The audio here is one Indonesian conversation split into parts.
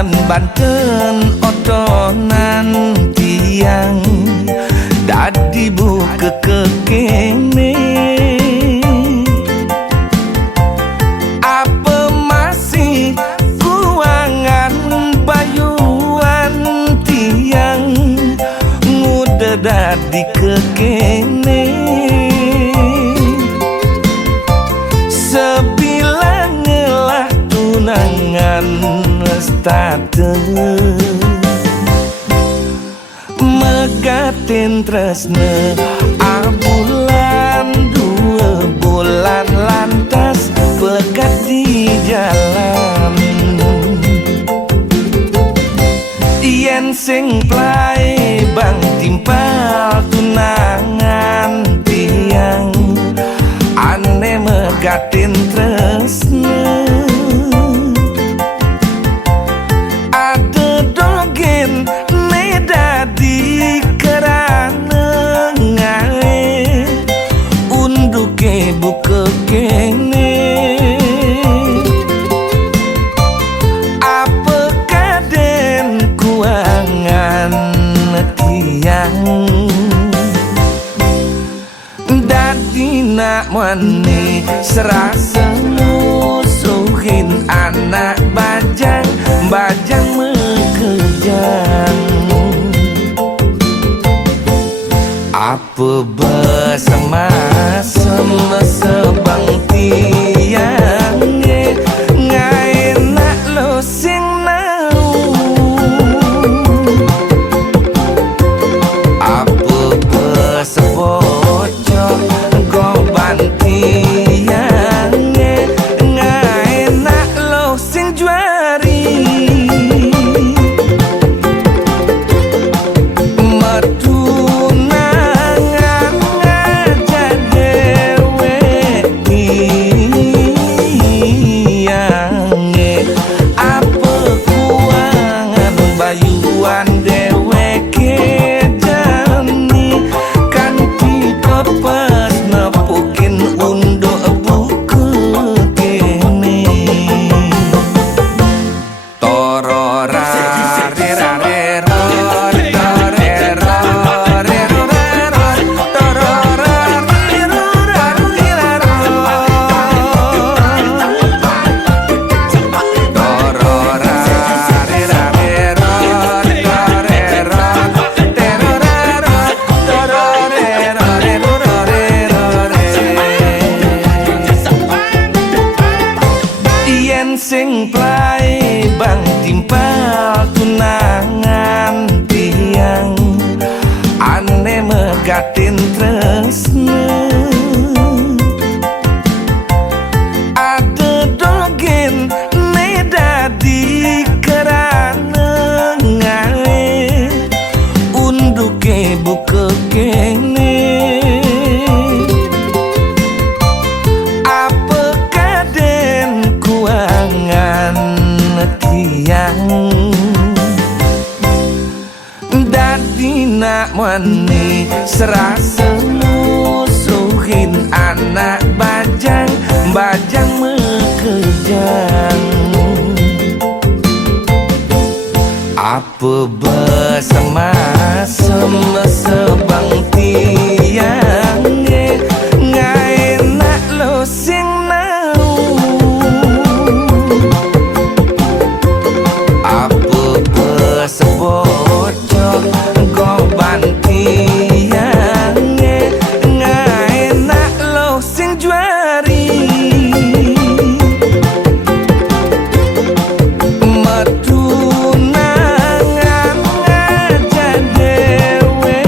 Kuangan Banten otonan tiang dadi buka kekene. Apa masih kuangan bayuan tiang nguda dadi kekene. Sebilang ngelah tunangan state megatin tresne abulan 2 bulan lantas pegat di jalan. Yen sing plai bang timpal tunangan tiang ane megatin tresne. Ada dogen medadi kerana ngae unduke buka kene. Apa kaden kuangan tiang dadi nak mani serasa musuhin anak bajang bajang mekejang. Apa bersama sebang tiang ngai nak lo sing nau. Apa bersepocok goban tiang ngai nak lo sing juari. Sing plai bang timpal tunangan tiang ane megatin tresne. Ada dogen medadi kerana ngae unduke buka kene. Dadi nak mani serasa musuhin anak bajang bajang mekejang. Apa bersama sebang tiang ngai nak lo sing nau. Sebocok goban tiang ngai nak lo sing juari. Metunangan aja dewe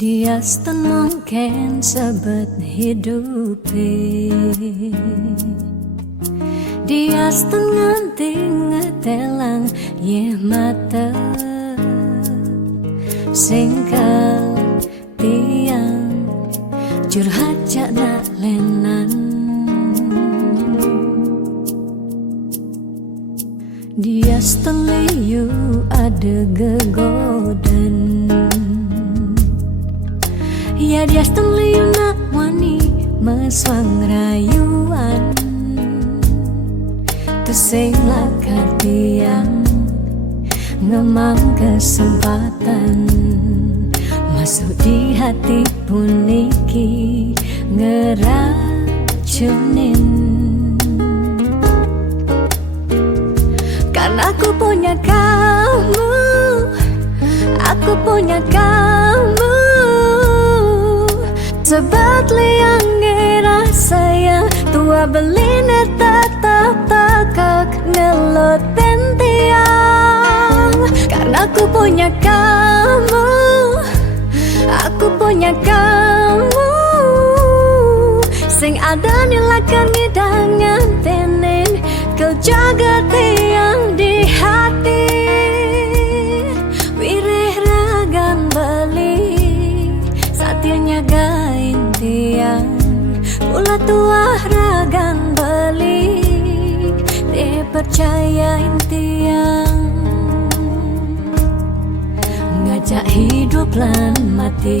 Dia mungkin sebet hidup. Dia nganti ngetelang ye mata singkal tiang curhat jak nak lenan. Dia liu ada gegodan. Ya dia liu nak wani meswang rayuan. Sing lakar tiang ngemang kesempatan masuk di hati puniki ngeracunin. Karena aku punya kamu, aku punya kamu. Sebab liang ngerasa yang tua belina tetap takak ngeloten tiang. Karena aku punya kamu, aku punya kamu. Sing ada nilakan ngidangan tenen kau jaga tiang di hati. Wireh ragan balik saatnya gain tiang. Pula tua ragan balik dipercayain tiang. Ngajak hidup lan mati.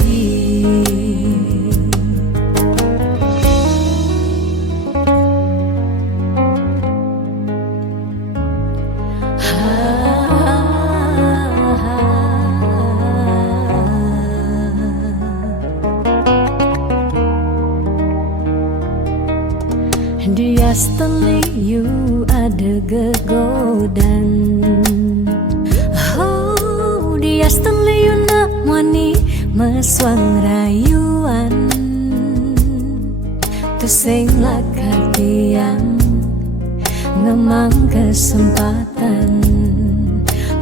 Dia liu ada gegodan. Oh, dia liu nak wani meswang rayuan. Sing lakar tiang ngemang kesempatan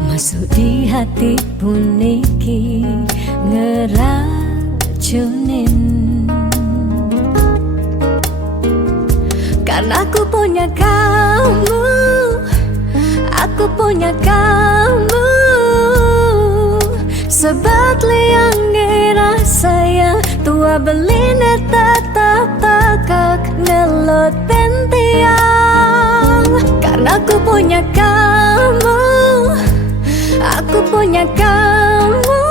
masuk di hati puniki ngeracunin. Karena aku punya kamu, aku punya kamu. Sebab liang ngerasa yang tua belina tetap takak ngeloten tiang. Karena aku punya kamu, aku punya kamu.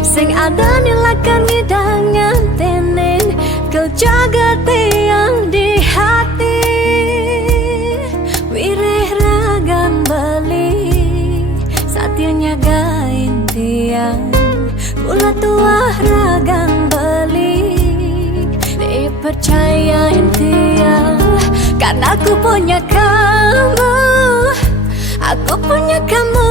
Sing ada nilakan ngidangan tenen kau jaga tiang di hati. Wireh ragan balik saatnya gain tiang. Pula tua ragan balik dipercayain tiang. Karena aku punya kamu, aku punya kamu.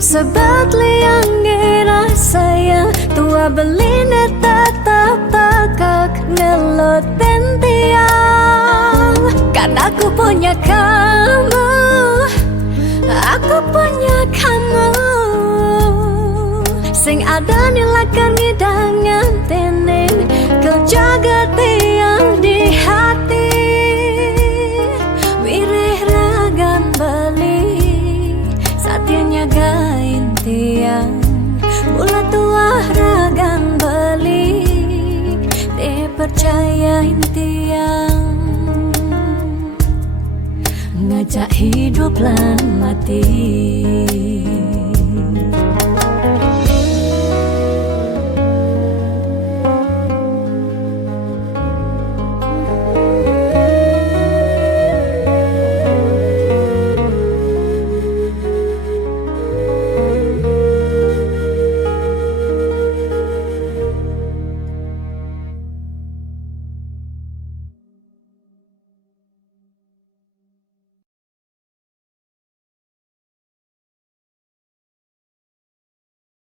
Sebab liang ngerasa yang tua belina tetap takak ngeloten tiang. Karena aku punya kamu, aku punya kamu. Sing ada nilakan ngidangan tenen kau jaga tiang di hati. Wireh ragan balik saatnya gain tiang. Pula tua ragan balik dipercayain tiang. Ngajak hidup lan mati.